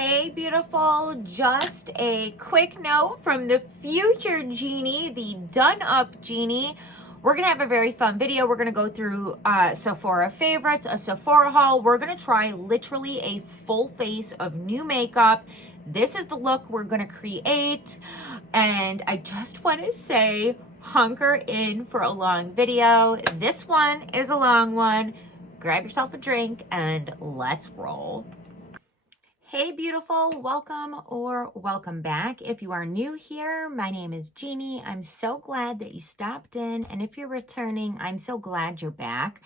Hey beautiful, just a quick note from the future Jeannie, the done up Jeannie. We're gonna have a very fun video. We're gonna go through Sephora favorites, a Sephora haul. We're gonna try literally a full face of new makeup. This is the look we're gonna create. And I just wanna say, hunker in for a long video. This one is a long one. Grab yourself a drink and let's roll. Hey beautiful, welcome or welcome back. If you are new here, my name is Jeannie. I'm so glad that you stopped in, and if you're returning, I'm so glad you're back.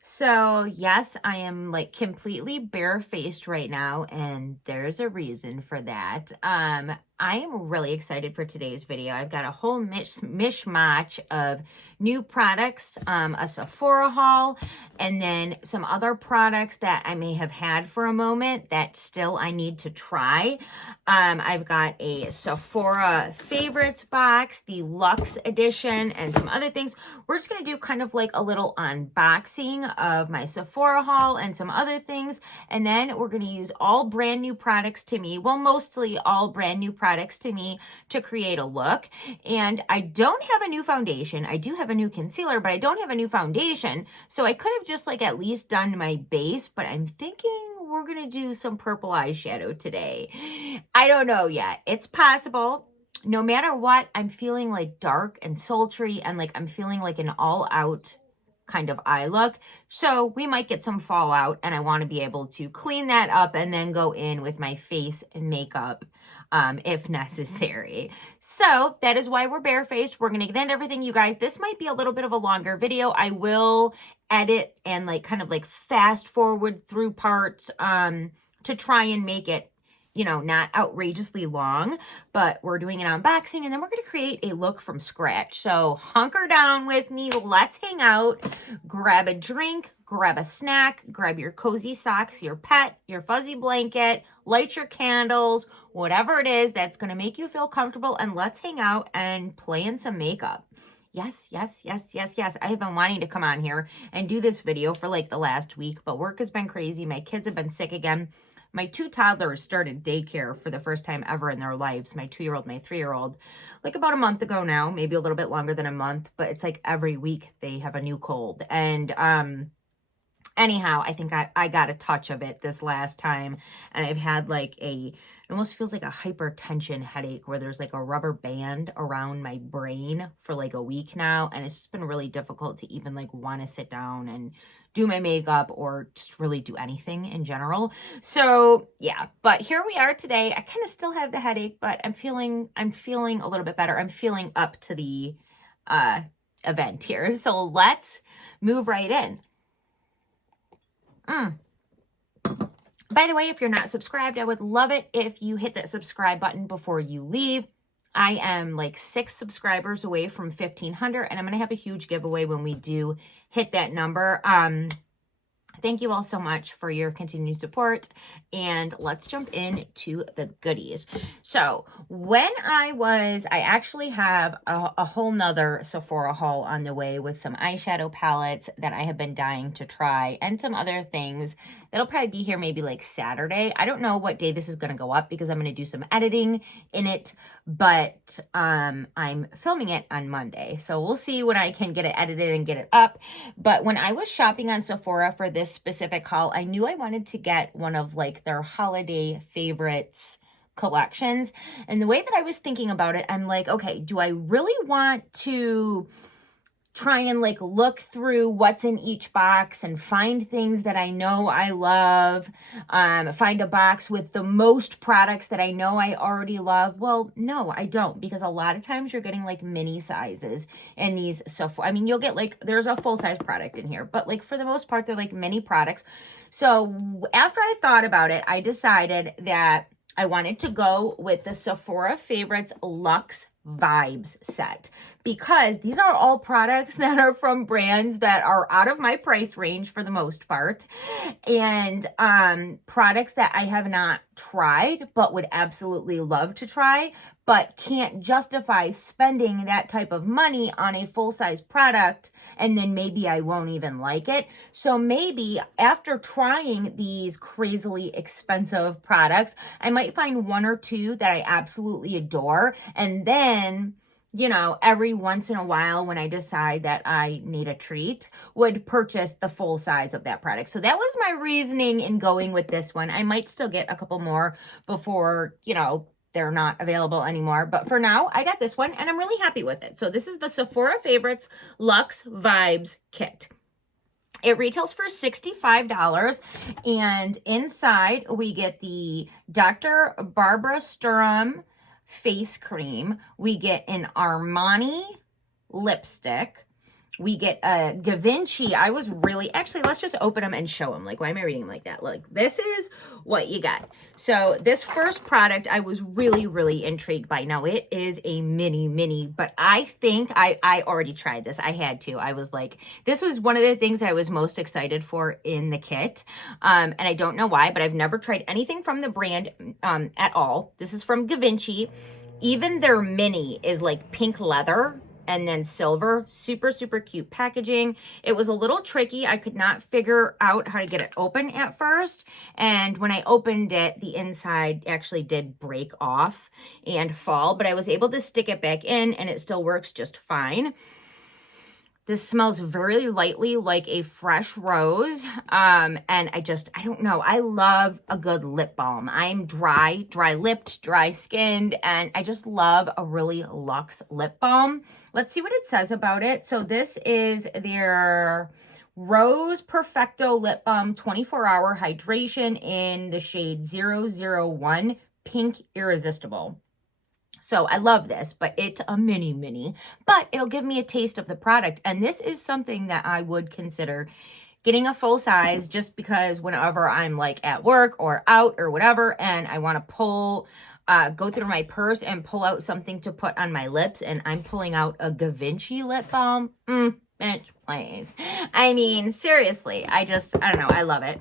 So yes, I am like completely barefaced right now, and there's a reason for that. I am really excited for today's video. I've got a whole mishmash of new products, a Sephora haul, and then some other products that I may have had for a moment that still I need to try. I've got a Sephora favorites box, the Luxe edition, and some other things. We're just going to do kind of like a little unboxing of my Sephora haul and some other things. And then we're going to use all brand new products to me. Well, mostly all brand new products to me to create a look. And I don't have a new foundation. I do have a new concealer, but I don't have a new foundation. So I could have just like at least done my base, but I'm thinking we're going to do some purple eyeshadow today. I don't know yet. It's possible. No matter what, I'm feeling like dark and sultry, and like I'm feeling like an all out kind of eye look. So we might get some fallout, and I want to be able to clean that up and then go in with my face and makeup if necessary. So that is why we're barefaced. We're going to get into everything, you guys. This might be a little bit of a longer video. I will edit and like kind of like fast forward through parts to try and make it, you know, not outrageously long, but we're doing an unboxing, and then we're going to create a look from scratch. So hunker down with me. Let's hang out, grab a drink, grab a snack, grab your cozy socks, your pet, your fuzzy blanket, light your candles, whatever it is that's going to make you feel comfortable, and let's hang out and play in some makeup. Yes, yes, yes, yes, yes. I have been wanting to come on here and do this video for like the last week, but work has been crazy. My kids have been sick again. My two toddlers started daycare for the first time ever in their lives. My 2-year-old, my 3-year-old, like about a month ago now, maybe a little bit longer than a month, but it's like every week they have a new cold. And anyhow, I think I got a touch of it this last time, and I've had like it almost feels like a hypertension headache where there's like a rubber band around my brain for like a week now, and it's just been really difficult to even like want to sit down and do my makeup or just really do anything in general. So yeah, but here we are today. I kind of still have the headache, but I'm feeling a little bit better. I'm feeling up to the event here. So let's move right in. By the way, if you're not subscribed, I would love it if you hit that subscribe button before you leave. I am like 6 subscribers away from 1,500, and I'm going to have a huge giveaway when we do hit that number. Thank you all so much for your continued support, and let's jump into the goodies. So when I actually have a whole nother Sephora haul on the way with some eyeshadow palettes that I have been dying to try, and some other things that'll probably be here maybe like Saturday. I don't know what day this is going to go up because I'm going to do some editing in it, but I'm filming it on Monday. So we'll see when I can get it edited and get it up. But when I was shopping on Sephora for this specific haul, I knew I wanted to get one of like their holiday favorites collections. And the way that I was thinking about it, I'm like, okay, do I really want to try and like look through what's in each box and find things that I know I love, find a box with the most products that I know I already love? Well, no, I don't, because a lot of times you're getting like mini sizes in these. So, I mean, you'll get like, there's a full size product in here, but like for the most part, they're like mini products. So after I thought about it, I decided that I wanted to go with the Sephora Favorites Luxe Vibes set, because these are all products that are from brands that are out of my price range for the most part, and products that I have not tried, but would absolutely love to try, but can't justify spending that type of money on a full-size product, and then maybe I won't even like it. So maybe after trying these crazily expensive products, I might find one or two that I absolutely adore, and then, you know, every once in a while when I decide that I need a treat, would purchase the full size of that product. So that was my reasoning in going with this one. I might still get a couple more before, you know, they're not available anymore. But for now, I got this one and I'm really happy with it. So this is the Sephora Favorites Luxe Vibes Kit. It retails for $65, and inside we get the Dr. Barbara Sturm face cream. We get an Armani lipstick. We get a Givenchy. I was really, actually, let's just open them and show them. Like, why am I reading them like that? Like, this is what you got. So this first product, I was really, really intrigued by. Now, it is a mini, but I think I already tried this. I had to. I was like, this was one of the things I was most excited for in the kit. And I don't know why, but I've never tried anything from the brand at all. This is from Givenchy. Even their mini is like pink leather and then silver. Super, super cute packaging. It was a little tricky. I could not figure out how to get it open at first. And when I opened it, the inside actually did break off and fall, but I was able to stick it back in and it still works just fine. This smells very lightly like a fresh rose. And I don't know. I love a good lip balm. I'm dry-lipped, dry-skinned, and I just love a really luxe lip balm. Let's see what it says about it. So this is their Rose Perfecto Lip Balm 24-hour hydration in the shade 001 Pink Irresistible. So I love this, but it's a mini, but it'll give me a taste of the product. And this is something that I would consider getting a full size, just because whenever I'm like at work or out or whatever, and I want to go through my purse and pull out something to put on my lips, and I'm pulling out a Givenchy lip balm. Bitch, please. I mean, seriously, I don't know. I love it.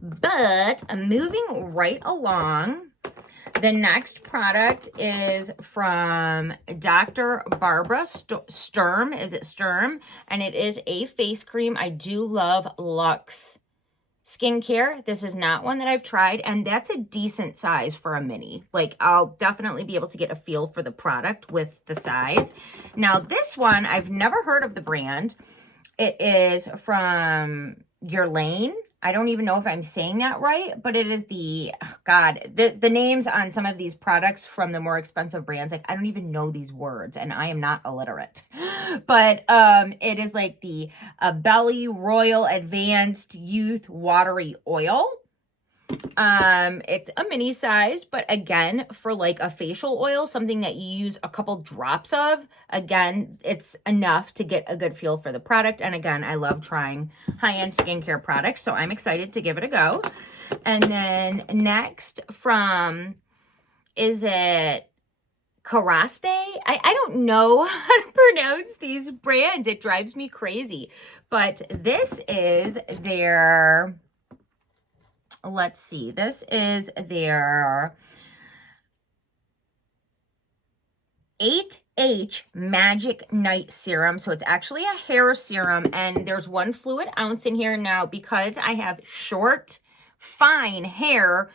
But moving right along, the next product is from Dr. Barbara Sturm. Is it Sturm? And it is a face cream. I do love Luxe skincare. This is not one that I've tried, and that's a decent size for a mini. Like, I'll definitely be able to get a feel for the product with the size. Now, this one, I've never heard of the brand. It is from Your Lane. I don't even know if I'm saying that right, but it is the names on some of these products from the more expensive brands, like I don't even know these words, and I am not illiterate. But it is like the Belly Royal Advanced Youth Watery Oil. It's a mini size, but again, for like a facial oil, something that you use a couple drops of, again, it's enough to get a good feel for the product. And again, I love trying high-end skincare products, so I'm excited to give it a go. And then next is it Caraste? I don't know how to pronounce these brands. It drives me crazy. But this is their... Let's see, this is their 8H Magic Night Serum. So it's actually a hair serum, and there's 1 fluid ounce in here. Now, because I have short, fine hair,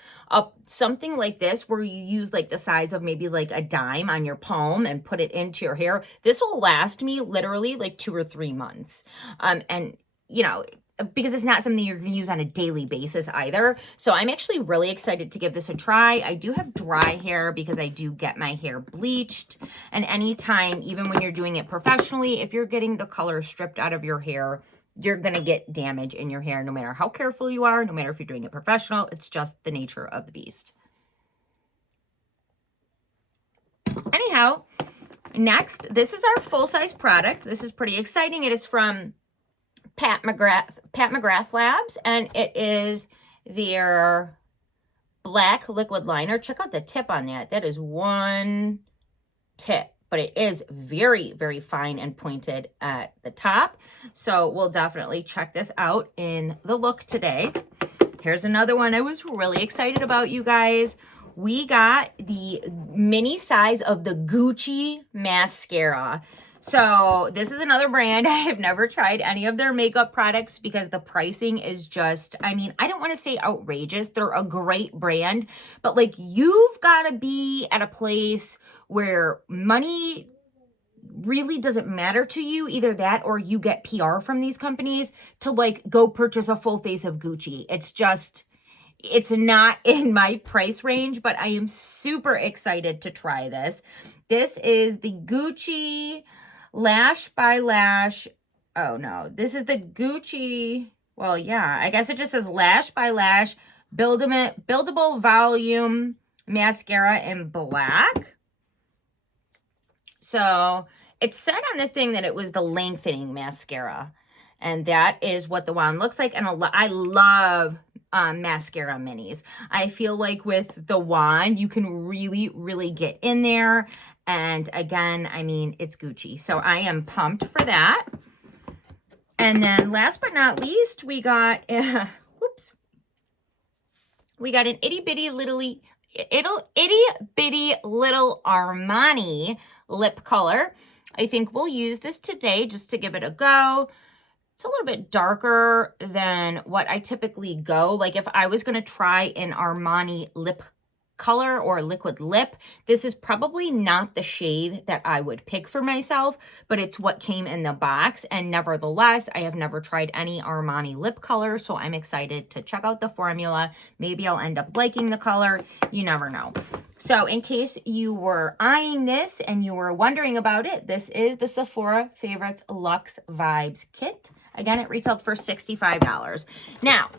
something like this where you use like the size of maybe like a dime on your palm and put it into your hair, this will last me literally like 2 or 3 months. And, you know, because it's not something you're going to use on a daily basis either. So I'm actually really excited to give this a try. I do have dry hair because I do get my hair bleached. And anytime, even when you're doing it professionally, if you're getting the color stripped out of your hair, you're going to get damage in your hair no matter how careful you are, no matter if you're doing it professional. It's just the nature of the beast. Anyhow, next, this is our full-size product. This is pretty exciting. It is from Pat McGrath Labs, and it is their black liquid liner. Check out the tip on that. That is 1 tip, but it is very, very fine and pointed at the top. So we'll definitely check this out in the look today. Here's another one I was really excited about, you guys. We got the mini size of the Gucci mascara. So this is another brand. I have never tried any of their makeup products because the pricing is just, I mean, I don't want to say outrageous. They're a great brand, but like you've got to be at a place where money really doesn't matter to you, either that or you get PR from these companies to like go purchase a full face of Gucci. It's just, it's not in my price range, but I am super excited to try this. This is the Gucci Lash by Lash. Oh no, this is the Gucci. Well, yeah, I guess it just says Lash by Lash Buildable Volume Mascara in black. So it said on the thing that it was the lengthening mascara. And that is what the wand looks like. And I love mascara minis. I feel like with the wand, you can really, really get in there. And again, I mean, it's Gucci. So I am pumped for that. And then last but not least, we got, whoops. We got an itty bitty little Armani lip color. I think we'll use this today just to give it a go. It's a little bit darker than what I typically go. Like if I was going to try an Armani lip color or liquid lip, this is probably not the shade that I would pick for myself, but it's what came in the box. And nevertheless, I have never tried any Armani lip color, so I'm excited to check out the formula. Maybe I'll end up liking the color. You never know. So in case you were eyeing this and you were wondering about it, this is the Sephora Favorites Luxe Vibes Kit. Again, it retailed for $65. Now,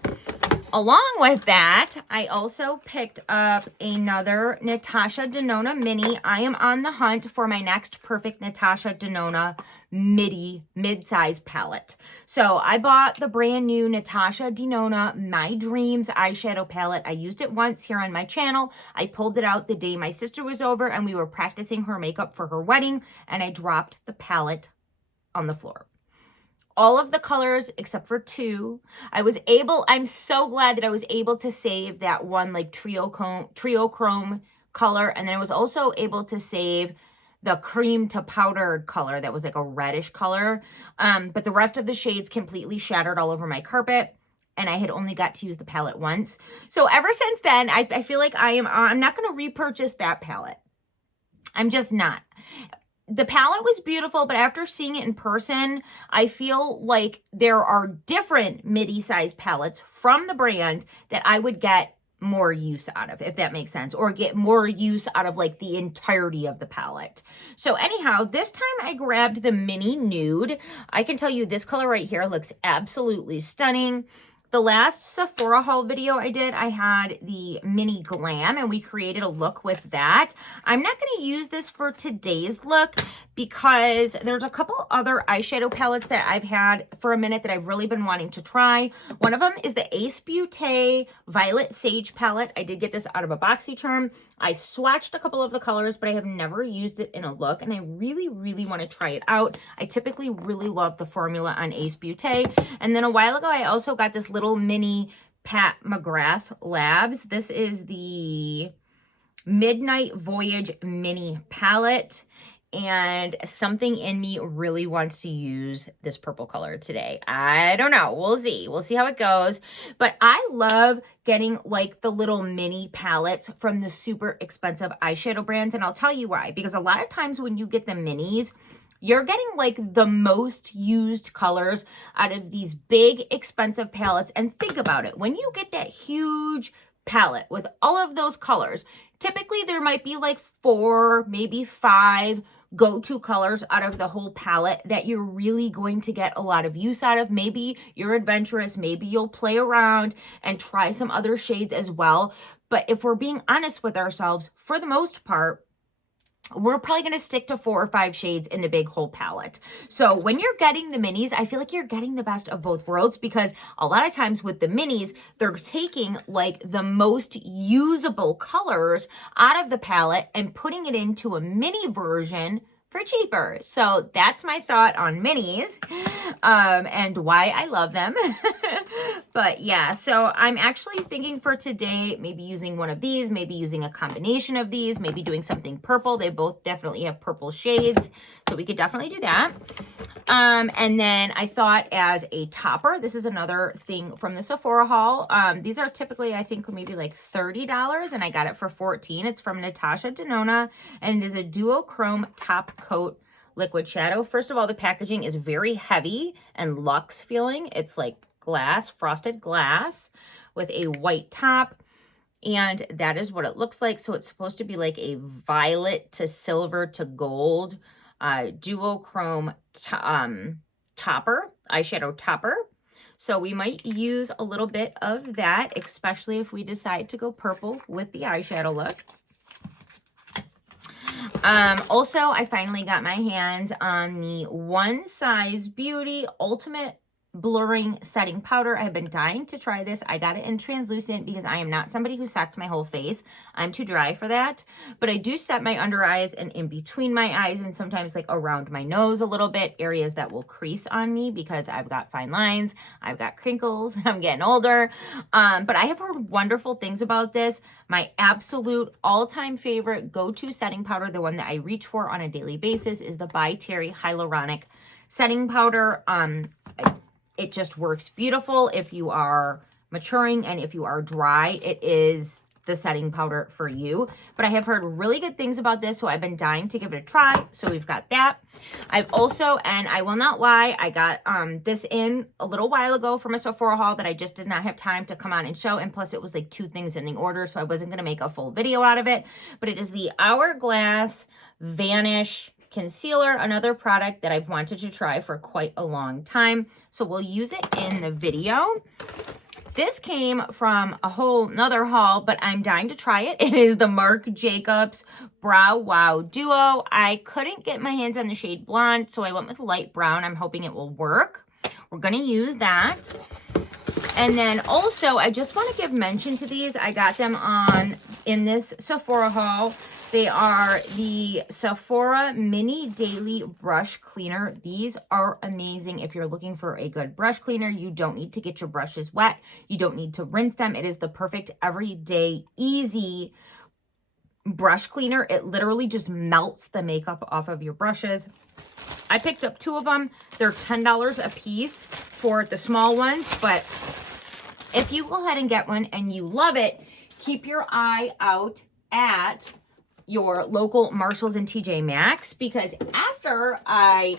along with that, I also picked up another Natasha Denona mini. I am on the hunt for my next perfect Natasha Denona mid-size palette. So I bought the brand new Natasha Denona My Dreams eyeshadow palette. I used it once here on my channel. I pulled it out the day my sister was over and we were practicing her makeup for her wedding, and I dropped the palette on the floor. All of the colors except for two. I'm so glad that I was able to save that one like trio chrome color. And then I was also able to save the cream to powdered color that was like a reddish color. But the rest of the shades completely shattered all over my carpet. And I had only got to use the palette once. So ever since then, I feel like I'm not going to repurchase that palette. I'm just not. The palette was beautiful, but after seeing it in person, I feel like there are different midi-size palettes from the brand that I would get more use out of, if that makes sense, or get more use out of like the entirety of the palette. So anyhow, this time I grabbed the mini nude. I can tell you this color right here looks absolutely stunning. The last Sephora haul video I did, I had the mini glam and we created a look with that. I'm not going to use this for today's look because there's a couple other eyeshadow palettes that I've had for a minute that I've really been wanting to try. One of them is the Ace Beauté Violet Sage palette. I did get this out of a BoxyCharm. I swatched a couple of the colors, but I have never used it in a look and I really, really want to try it out. I typically really love the formula on Ace Beauté. And then a while ago, I also got this little mini Pat McGrath Labs. This is the Midnight Voyage mini palette, and something in me really wants to use this purple color today. I don't know. We'll see. We'll see how it goes. But I love getting like the little mini palettes from the super expensive eyeshadow brands, and I'll tell you why. Because a lot of times when you get the minis, you're getting like the most used colors out of these big expensive palettes. And think about it. When you get that huge palette with all of those colors, typically there might be like 4, maybe 5 go-to colors out of the whole palette that you're really going to get a lot of use out of. Maybe you're adventurous. Maybe you'll play around and try some other shades as well. But if we're being honest with ourselves, for the most part, we're probably going to stick to 4 or 5 shades in the big whole palette. So when you're getting the minis, I feel like you're getting the best of both worlds, because a lot of times with the minis, they're taking like the most usable colors out of the palette and putting it into a mini version for cheaper. So that's my thought on minis and why I love them. But yeah, so I'm actually thinking for today, maybe using one of these, maybe using a combination of these, maybe doing something purple. They both definitely have purple shades, so we could definitely do that. And then I thought as a topper, this is another thing from the Sephora haul. These are typically, I think, maybe like $30, and I got it for $14. It's from Natasha Denona, and it is a duochrome top coat liquid shadow. First of all, the packaging is very heavy and luxe feeling. It's like glass, frosted glass with a white top. And that is what it looks like. So it's supposed to be like a violet to silver to gold duochrome topper, eyeshadow topper. So we might use a little bit of that, especially if we decide to go purple with the eyeshadow look. Also, I finally got my hands on the One Size Beauty Ultimate Blurring Setting Powder. I have been dying to try this. I got it in translucent because I am not somebody who sets my whole face. I'm too dry for that. But I do set my under eyes and in between my eyes and sometimes like around my nose a little bit, areas that will crease on me because I've got fine lines, I've got crinkles, I'm getting older. But I have heard wonderful things about this. My absolute all-time favorite go-to setting powder, the one that I reach for on a daily basis, is the By Terry Hyaluronic Setting Powder. It just works beautiful if you are maturing, and if you are dry, it is the setting powder for you. But I have heard really good things about this, so I've been dying to give it a try. So we've got that. I've also, and I will not lie, I got this in a little while ago from a Sephora haul that I just did not have time to come on and show. And plus it was like 2 things in the order, so I wasn't going to make a full video out of it. But it is the Hourglass Vanish Concealer, another product that I've wanted to try for quite a long time. So we'll use it in the video. This came from a whole nother haul, but I'm dying to try it. It is the Marc Jacobs Brow Wow Duo. I couldn't get my hands on the shade blonde, so I went with light brown. I'm hoping it will work. We're going to use that. And then also, I just want to give mention to these. I got them in this Sephora haul. They are the Sephora Mini Daily Brush Cleaner. These are amazing if you're looking for a good brush cleaner. You don't need to get your brushes wet. You don't need to rinse them. It is the perfect everyday, easy brush cleaner. It literally just melts the makeup off of your brushes. I picked up 2 of them. They're $10 a piece for the small ones, but if you go ahead and get one and you love it, keep your eye out at your local Marshalls and TJ Maxx, because after I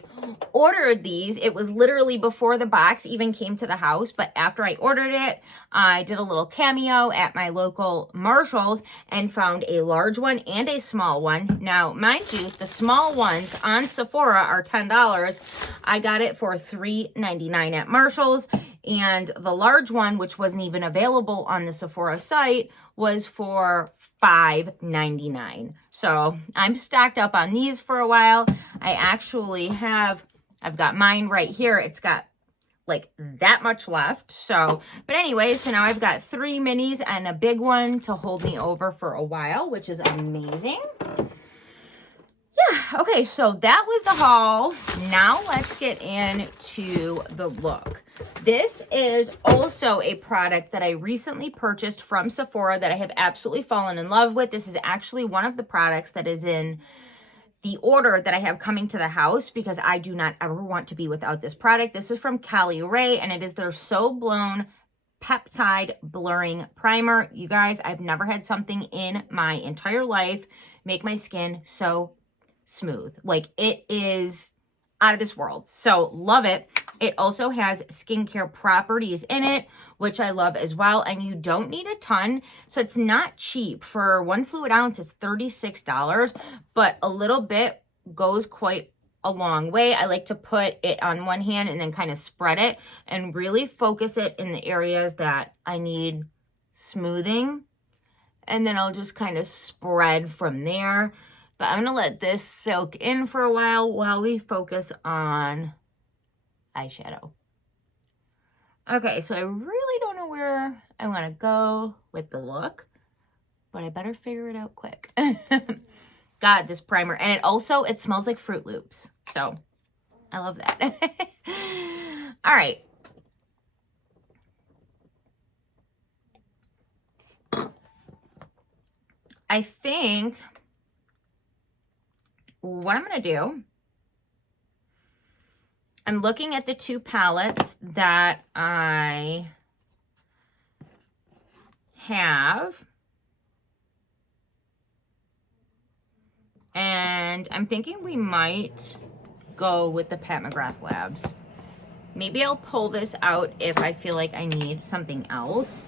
ordered these, it was literally before the box even came to the house, but after I ordered it, I did a little cameo at my local Marshalls and found a large one and a small one. Now, mind you, the small ones on Sephora are $10. I got it for $3.99 at Marshalls, and the large one, which wasn't even available on the Sephora site, was for $5.99. So I'm stocked up on these for a while. I've got mine right here. It's got like that much left. So, but anyway, so now I've got 3 minis and a big one to hold me over for a while, which is amazing. Yeah, okay, so that was the haul. Now let's get into the look. This is also a product that I recently purchased from Sephora that I have absolutely fallen in love with. This is actually one of the products that is in the order that I have coming to the house because I do not ever want to be without this product. This is from Cali Ray, and it is their So Blown Peptide Blurring Primer. You guys, I've never had something in my entire life make my skin so smooth. Like, it is out of this world. So love it. It also has skincare properties in it, which I love as well. And you don't need a ton. So it's not cheap. For 1 fluid ounce, it's $36, but a little bit goes quite a long way. I like to put it on one hand and then kind of spread it and really focus it in the areas that I need smoothing. And then I'll just kind of spread from there. But I'm going to let this soak in for a while we focus on eyeshadow. Okay, so I really don't know where I want to go with the look, but I better figure it out quick. God, this primer. And it smells like Fruit Loops. So I love that. All right. I think what I'm going to do, I'm looking at the two palettes that I have. And I'm thinking we might go with the Pat McGrath Labs. Maybe I'll pull this out if I feel like I need something else.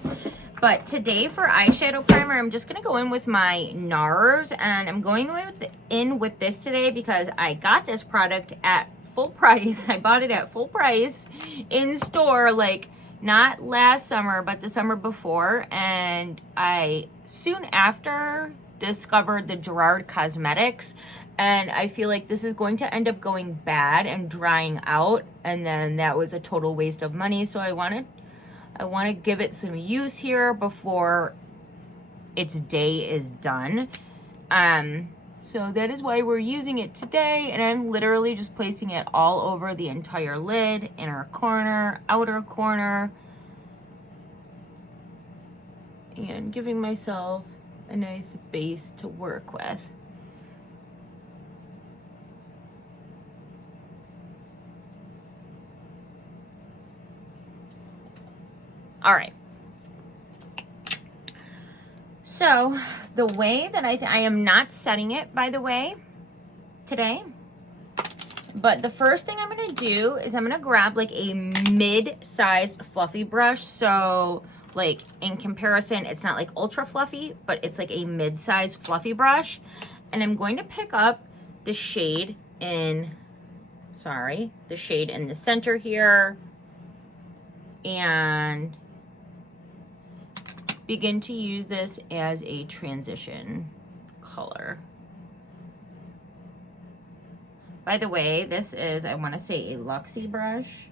But today for eyeshadow primer, I'm just going to go in with my NARS. And I'm going in with this today because I got this product at full price. I bought it at full price in store, like not last summer, but the summer before. And I soon after discovered the Gerard Cosmetics, and I feel like this is going to end up going bad and drying out, and then that was a total waste of money. So I want to give it some use here before its day is done. So that is why we're using it today, and I'm literally just placing it all over the entire lid, inner corner, outer corner, and giving myself a nice base to work with. All right. So the way that I am not setting it, by the way, today, but the first thing I'm going to do is I'm going to grab like a mid-sized fluffy brush. So like in comparison, it's not like ultra fluffy, but it's like a mid-sized fluffy brush. And I'm going to pick up the shade in, the shade in the center here, and begin to use this as a transition color. By the way, this is, I want to say, a Luxe brush.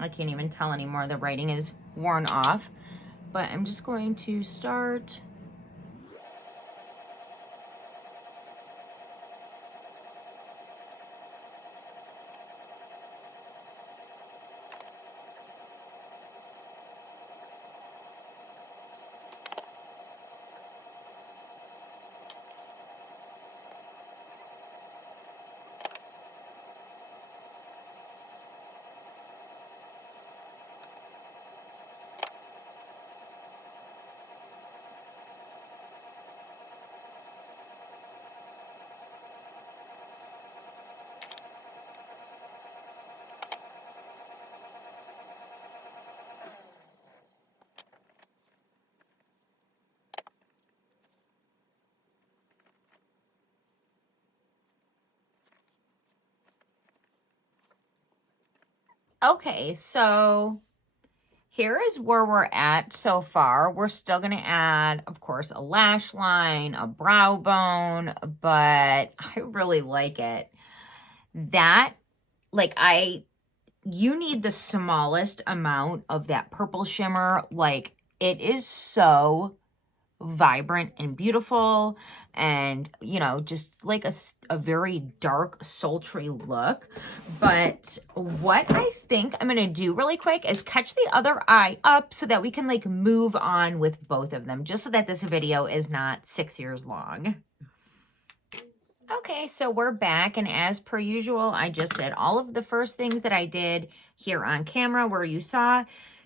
I can't even tell anymore. The writing is worn off. But I'm just going to start. Okay, so here is where we're at so far. We're still going to add, of course, a lash line, a brow bone, but I really like it. You need the smallest amount of that purple shimmer. Like, it is so vibrant and beautiful, and you know, just like a very dark, sultry look. But what I think I'm gonna do really quick is catch the other eye up so that we can like move on with both of them, just so that this video is not 6 years long. Okay, so we're back, and as per usual, I just did all of the first things that I did here on camera where you saw,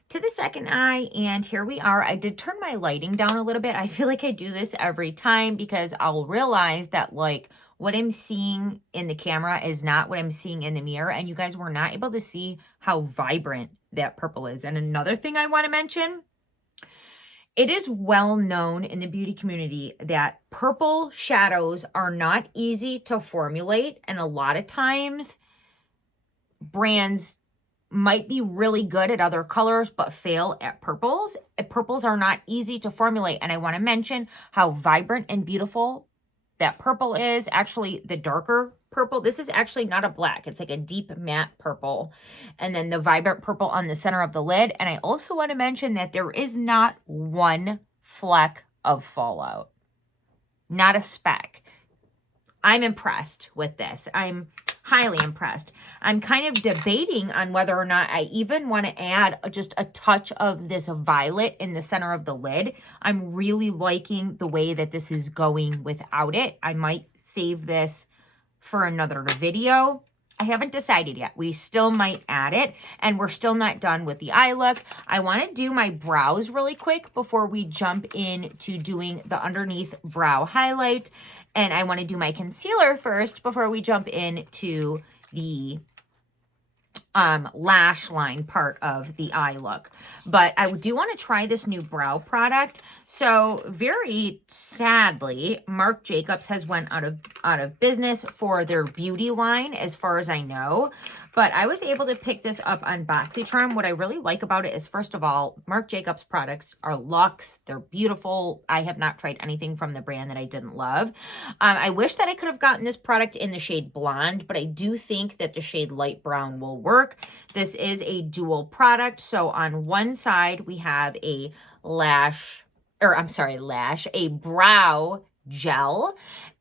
to the second eye, and here we are. I did turn my lighting down a little bit. I feel like I do this every time because I'll realize that like what I'm seeing in the camera is not what I'm seeing in the mirror, and you guys were not able to see how vibrant that purple is. And another thing I want to mention, it is well known in the beauty community that purple shadows are not easy to formulate, and a lot of times brands might be really good at other colors but fail at purples. Purples are not easy to formulate, and I want to mention how vibrant and beautiful that purple is. Actually, the darker purple, this is actually not a black, it's like a deep matte purple, and then the vibrant purple on the center of the lid. And I also want to mention that there is not one fleck of fallout. not a speck. I'm impressed with this. I'm highly impressed. I'm kind of debating on whether or not I even want to add just a touch of this violet in the center of the lid. I'm really liking the way that this is going without it. I might save this for another video. I haven't decided yet. We still might add it, and we're still not done with the eye look. I want to do my brows really quick before we jump into doing the underneath brow highlight, and I want to do my concealer first before we jump into the lash line part of the eye look. But I do want to try this new brow product. So very sadly, Marc Jacobs has went out of business for their beauty line, as far as I know. But I was able to pick this up on BoxyCharm. What I really like about it is, first of all, Marc Jacobs products are luxe. They're beautiful. I have not tried anything from the brand that I didn't love. I wish that I could have gotten this product in the shade blonde, but I do think that the shade light brown will work. This is a dual product. So on one side, we have a a brow gel.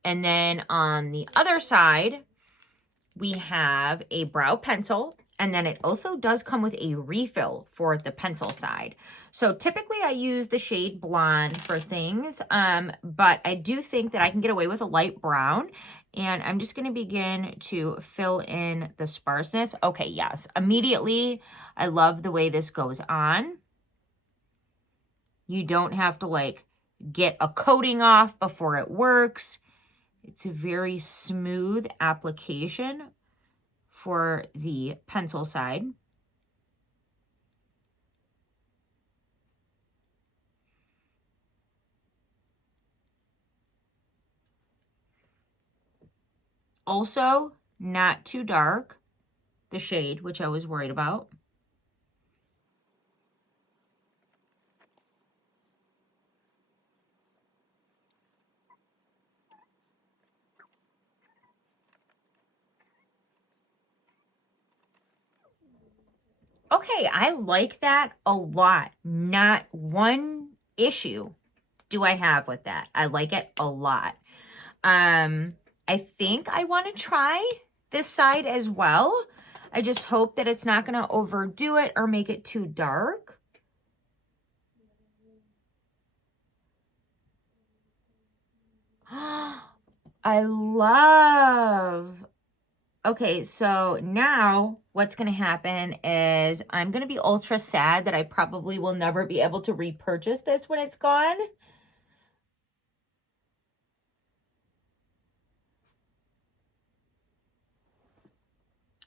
And then on the other side, we have a brow pencil, and then it also does come with a refill for the pencil side. So typically I use the shade blonde for things, but I do think that I can get away with a light brown, and I'm just going to begin to fill in the sparseness. Okay, yes, immediately I love the way this goes on. You don't have to like get a coating off before it works. It's a very smooth application for the pencil side. Also, not too dark, the shade, which I was worried about. Okay, I like that a lot. Not one issue do I have with that. I like it a lot. I think I want to try this side as well. I just hope that it's not going to overdo it or make it too dark. I love. Okay, so now what's going to happen is I'm going to be ultra sad that I probably will never be able to repurchase this when it's gone.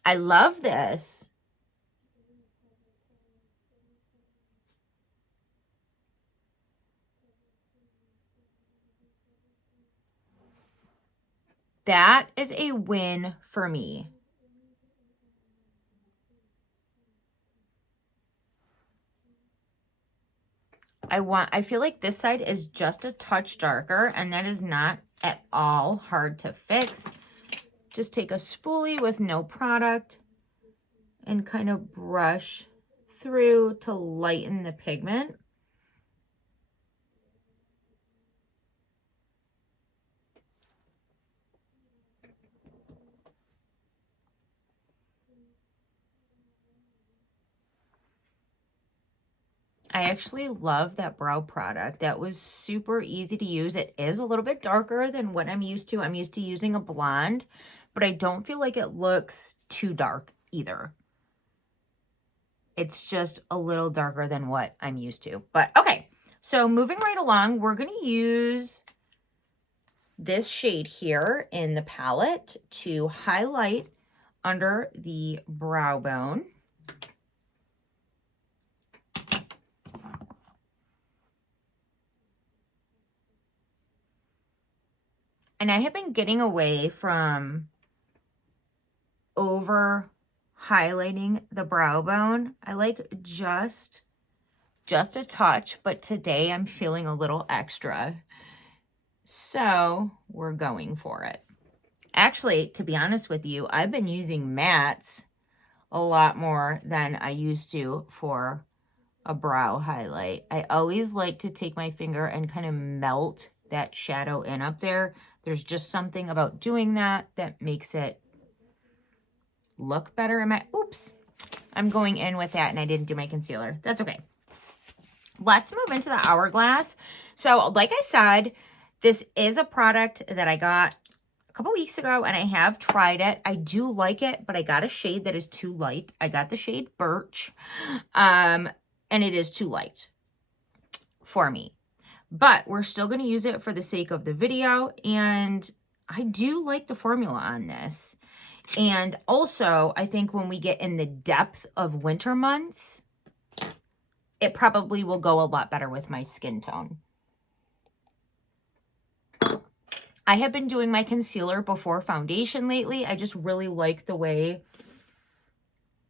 I love this. That is a win for me. I feel like this side is just a touch darker, and that is not at all hard to fix. Just take a spoolie with no product and kind of brush through to lighten the pigment. I actually love that brow product. That was super easy to use. It is a little bit darker than what I'm used to. I'm used to using a blonde, but I don't feel like it looks too dark either. It's just a little darker than what I'm used to. But okay, so moving right along, we're going to use this shade here in the palette to highlight under the brow bone. And I have been getting away from over highlighting the brow bone. I like just a touch, but today I'm feeling a little extra. So we're going for it. Actually, to be honest with you, I've been using mattes a lot more than I used to for a brow highlight. I always like to take my finger and kind of melt that shadow in up there. There's just something about doing that that makes it look better. Oops, I'm going in with that and I didn't do my concealer. That's okay. Let's move into the Hourglass. So like I said, this is a product that I got a couple weeks ago and I have tried it. I do like it, but I got a shade that is too light. I got the shade Birch, and it is too light for me. But we're still going to use it for the sake of the video, and I do like the formula on this. And also, I think when we get in the depth of winter months, it probably will go a lot better with my skin tone. I have been doing my concealer before foundation lately. I just really like the way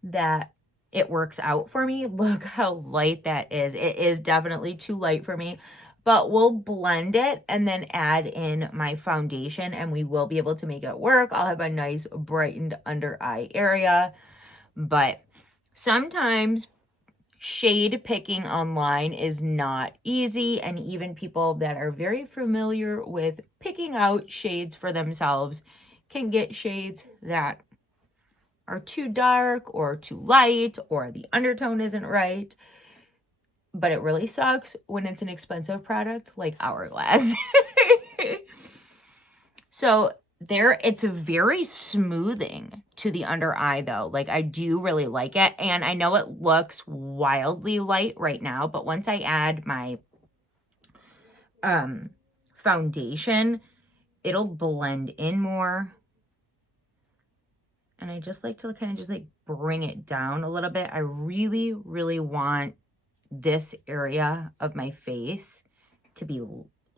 that it works out for me. Look how light that is. It is definitely too light for me, but we'll blend it and then add in my foundation and we will be able to make it work. I'll have a nice brightened under eye area, but sometimes shade picking online is not easy, and even people that are very familiar with picking out shades for themselves can get shades that are too dark or too light, or the undertone isn't right. But it really sucks when it's an expensive product like Hourglass. So there, it's very smoothing to the under eye though. Like, I do really like it. And I know it looks wildly light right now, but once I add my foundation, it'll blend in more. And I just like to kind of just like bring it down a little bit. I really, really want this area of my face to be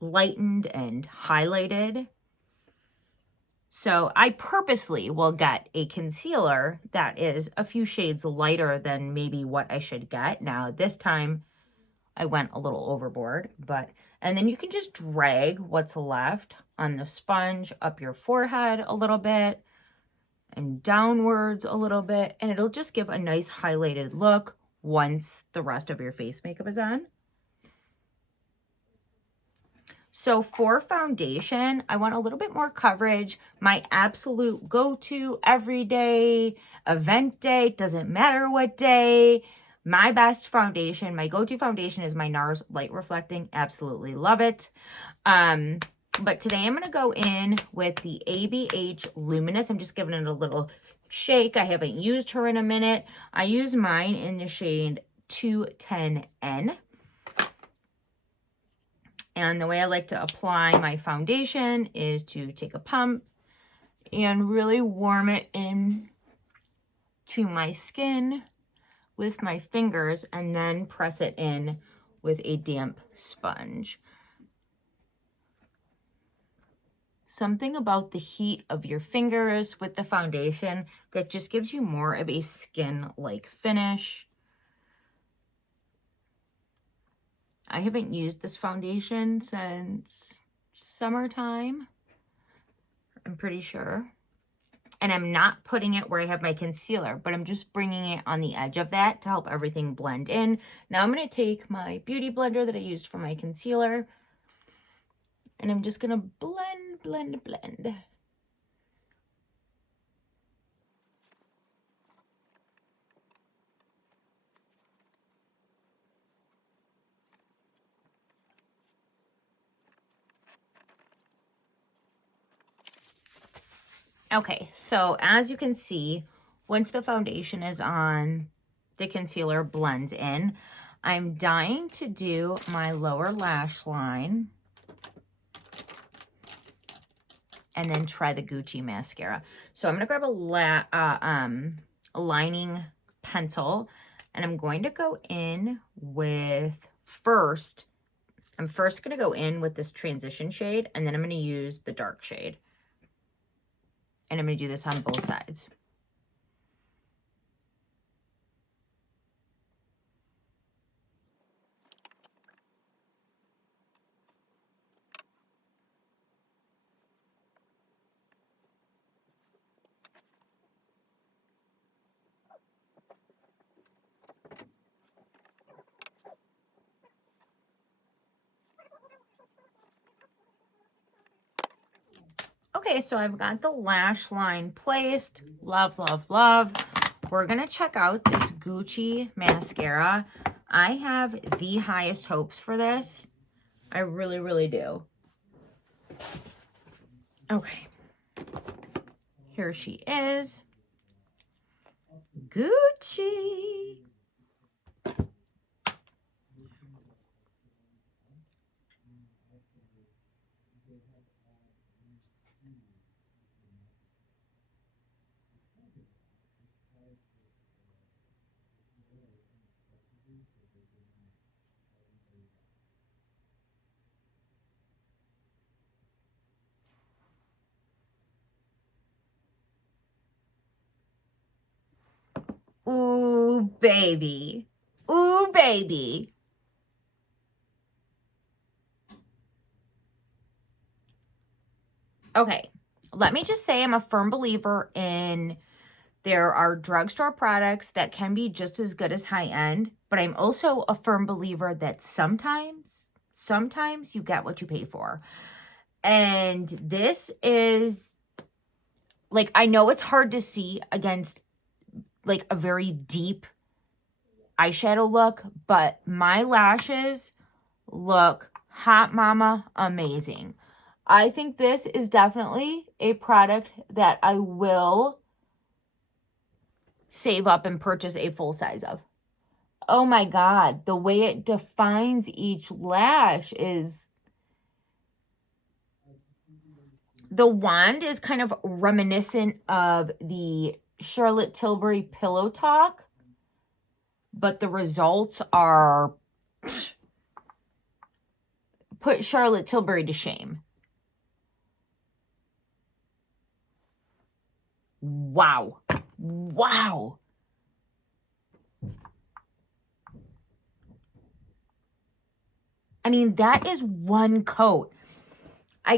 lightened and highlighted. So I purposely will get a concealer that is a few shades lighter than maybe what I should get. Now this time I went a little overboard, and then you can just drag what's left on the sponge up your forehead a little bit and downwards a little bit, and it'll just give a nice highlighted look once the rest of your face makeup is on. So for foundation, I want a little bit more coverage. My absolute go-to everyday event day, doesn't matter what day, my best foundation, my go-to foundation is my NARS Light Reflecting. Absolutely love it. But today I'm going to go in with the ABH Luminous. I'm just giving it a little shake. I haven't used her in a minute. I use mine in the shade 210N. And the way I like to apply my foundation is to take a pump and really warm it in to my skin with my fingers and then press it in with a damp sponge. Something about the heat of your fingers with the foundation that just gives you more of a skin-like finish. I haven't used this foundation since summertime, I'm pretty sure. And I'm not putting it where I have my concealer, but I'm just bringing it on the edge of that to help everything blend in. Now I'm going to take my beauty blender that I used for my concealer, and I'm just going to blend, blend, blend. Okay, so as you can see, once the foundation is on, the concealer blends in. I'm dying to do my lower lash line and then try the Gucci mascara. So I'm going to grab a lining pencil, and I'm going to go in with I'm first going to go in with this transition shade, and then I'm going to use the dark shade. And I'm going to do this on both sides. Okay, so I've got the lash line placed. Love, love, love. We're going to check out this Gucci mascara. I have the highest hopes for this. I really, really do. Okay. Here she is. Gucci. Ooh, baby. Ooh, baby. Okay, let me just say I'm a firm believer in there are drugstore products that can be just as good as high-end, but I'm also a firm believer that sometimes you get what you pay for. And this is, like, I know it's hard to see against like a very deep eyeshadow look, but my lashes look hot mama amazing. I think this is definitely a product that I will save up and purchase a full size of. Oh my God, the way it defines each lash is... The wand is kind of reminiscent of the Charlotte Tilbury Pillow Talk, but the results are... put Charlotte Tilbury to shame. Wow. Wow. I mean, that is one coat.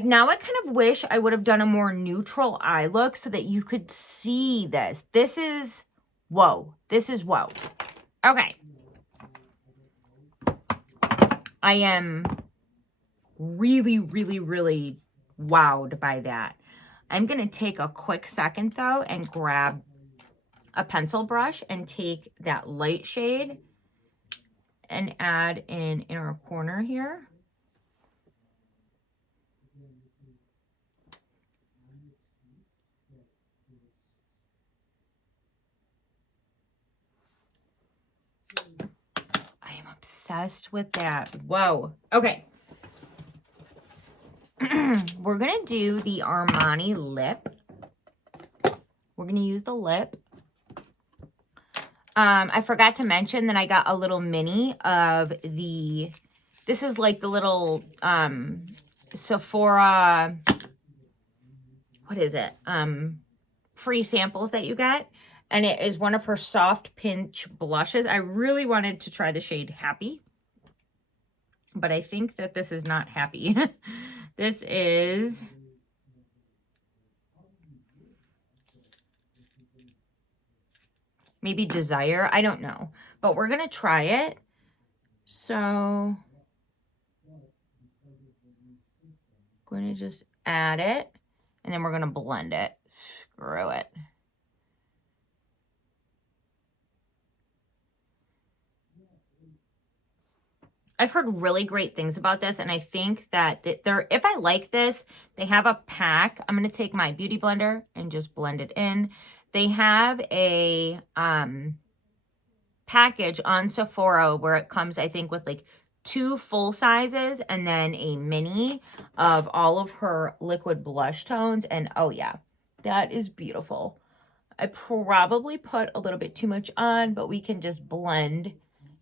Now I kind of wish I would have done a more neutral eye look so that you could see this. This is, whoa. This is whoa. Okay. I am really, really, really wowed by that. I'm going to take a quick second, though, and grab a pencil brush and take that light shade and add in inner corner here. I am obsessed with that. Whoa. Okay. We're going to do the Armani lip. We're going to use the lip. I forgot to mention that I got a little mini of the, this is like the little Sephora, what is it? Free samples that you get. And it is one of her soft pinch blushes. I really wanted to try the shade Happy, but I think that this is not Happy. This is... maybe Desire. I don't know. But we're going to try it. So I'm going to just add it. And then we're going to blend it. Screw it. I've heard really great things about this, and I think that if I like this, they have a pack. I'm going to take my beauty blender and just blend it in. They have a package on Sephora where it comes, I think, with like 2 full sizes and then a mini of all of her liquid blush tones. And oh yeah, that is beautiful. I probably put a little bit too much on, but we can just blend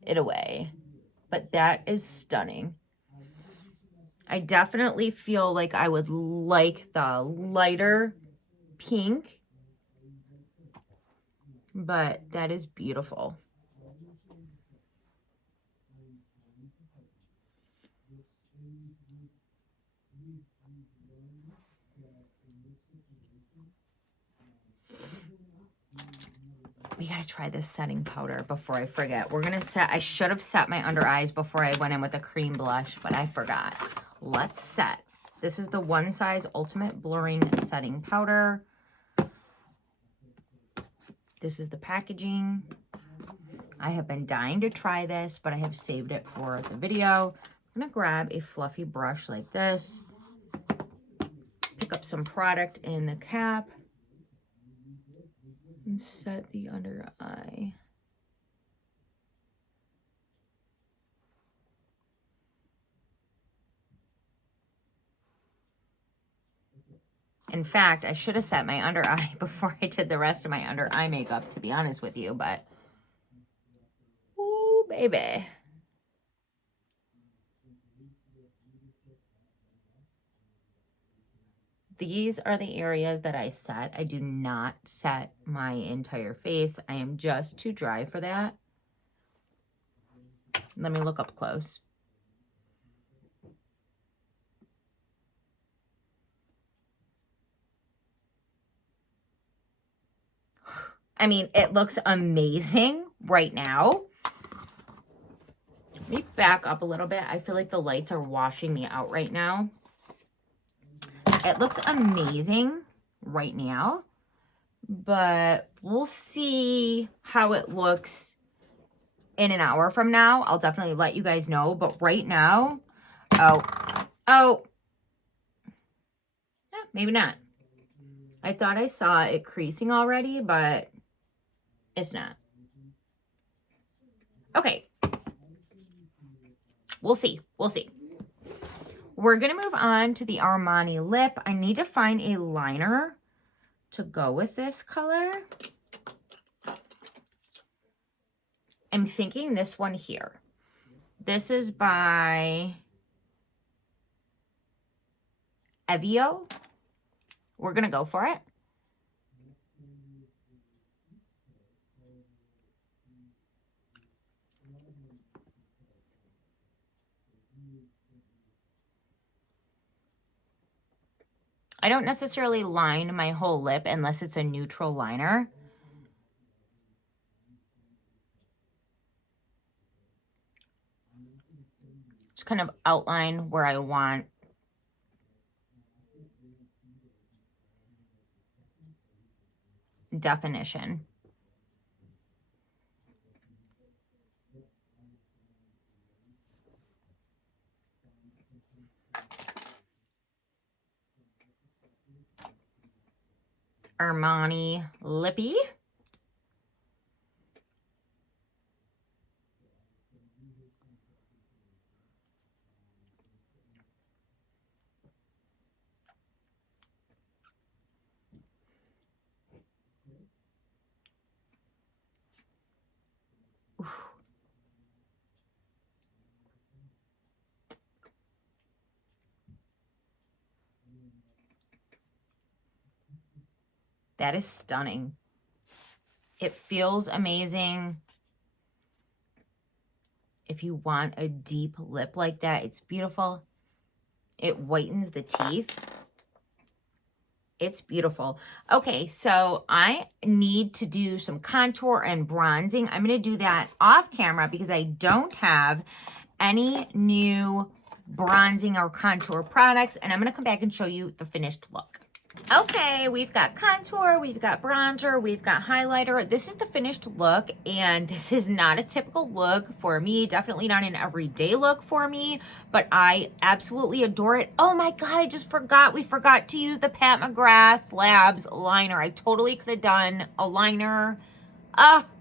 it away. But that is stunning. I definitely feel like I would like the lighter pink, but that is beautiful. We gotta try this setting powder before I forget. We're gonna set, I should have set my under eyes before I went in with a cream blush, but I forgot. Let's set. This is the One Size Ultimate Blurring Setting Powder. This is the packaging. I have been dying to try this, but I have saved it for the video. I'm gonna grab a fluffy brush like this, pick up some product in the cap, and set the under eye. In fact, I should have set my under eye before I did the rest of my under eye makeup, to be honest with you, but ooh, baby. These are the areas that I set. I do not set my entire face. I am just too dry for that. Let me look up close. I mean, it looks amazing right now. Let me back up a little bit. I feel like the lights are washing me out right now. It looks amazing right now, but we'll see how it looks in an hour from now. I'll definitely let you guys know, but right now, yeah, maybe not. I thought I saw it creasing already, but it's not. Okay. We'll see. We'll see. We're going to move on to the Armani lip. I need to find a liner to go with this color. I'm thinking this one here. This is by Evio. We're going to go for it. I don't necessarily line my whole lip unless it's a neutral liner. Just kind of outline where I want definition. Armani Lippy. Oof. That is stunning. It feels amazing. If you want a deep lip like that, it's beautiful. It whitens the teeth. It's beautiful. Okay, so I need to do some contour and bronzing. I'm going to do that off camera because I don't have any new bronzing or contour products, and I'm going to come back and show you the finished look. Okay, we've got contour, we've got bronzer, we've got highlighter. This is the finished look, and this is not a typical look for me. Definitely not an everyday look for me, but I absolutely adore it. Oh my God, I just forgot. We forgot to use the Pat McGrath Labs liner. I totally could have done a liner.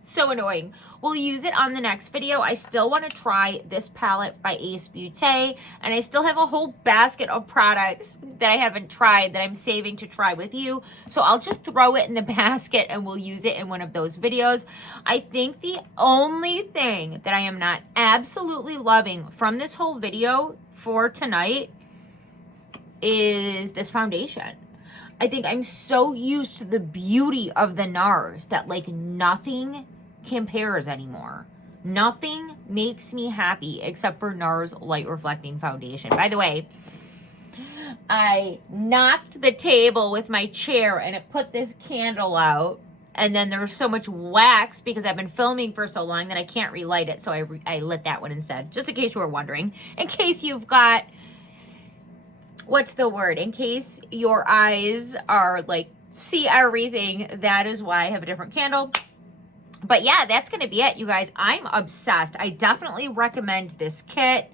So annoying. We'll use it on the next video. I still want to try this palette by Ace Beauté, and I still have a whole basket of products that I haven't tried that I'm saving to try with you. So I'll just throw it in the basket and we'll use it in one of those videos. I think the only thing that I am not absolutely loving from this whole video for tonight is this foundation. I think I'm so used to the beauty of the NARS that like nothing compares anymore. Nothing makes me happy except for NARS Light Reflecting Foundation. By the way, I knocked the table with my chair and it put this candle out. And then there's so much wax because I've been filming for so long that I can't relight it. So I lit that one instead, just in case you were wondering. In case you've got what's the word? In case your eyes are like, see everything, that is why I have a different candle. But yeah, that's going to be it, you guys. I'm obsessed. I definitely recommend this kit.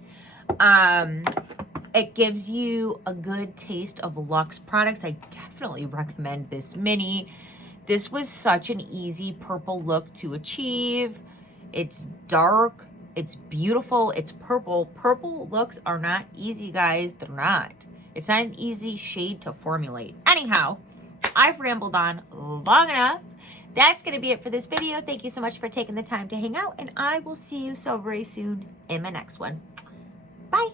It gives you a good taste of Luxe products. I definitely recommend this mini. This was such an easy purple look to achieve. It's dark. It's beautiful. It's purple. Purple looks are not easy, guys. They're not. It's not an easy shade to formulate. Anyhow, I've rambled on long enough. That's going to be it for this video. Thank you so much for taking the time to hang out, and I will see you so very soon in my next one. Bye.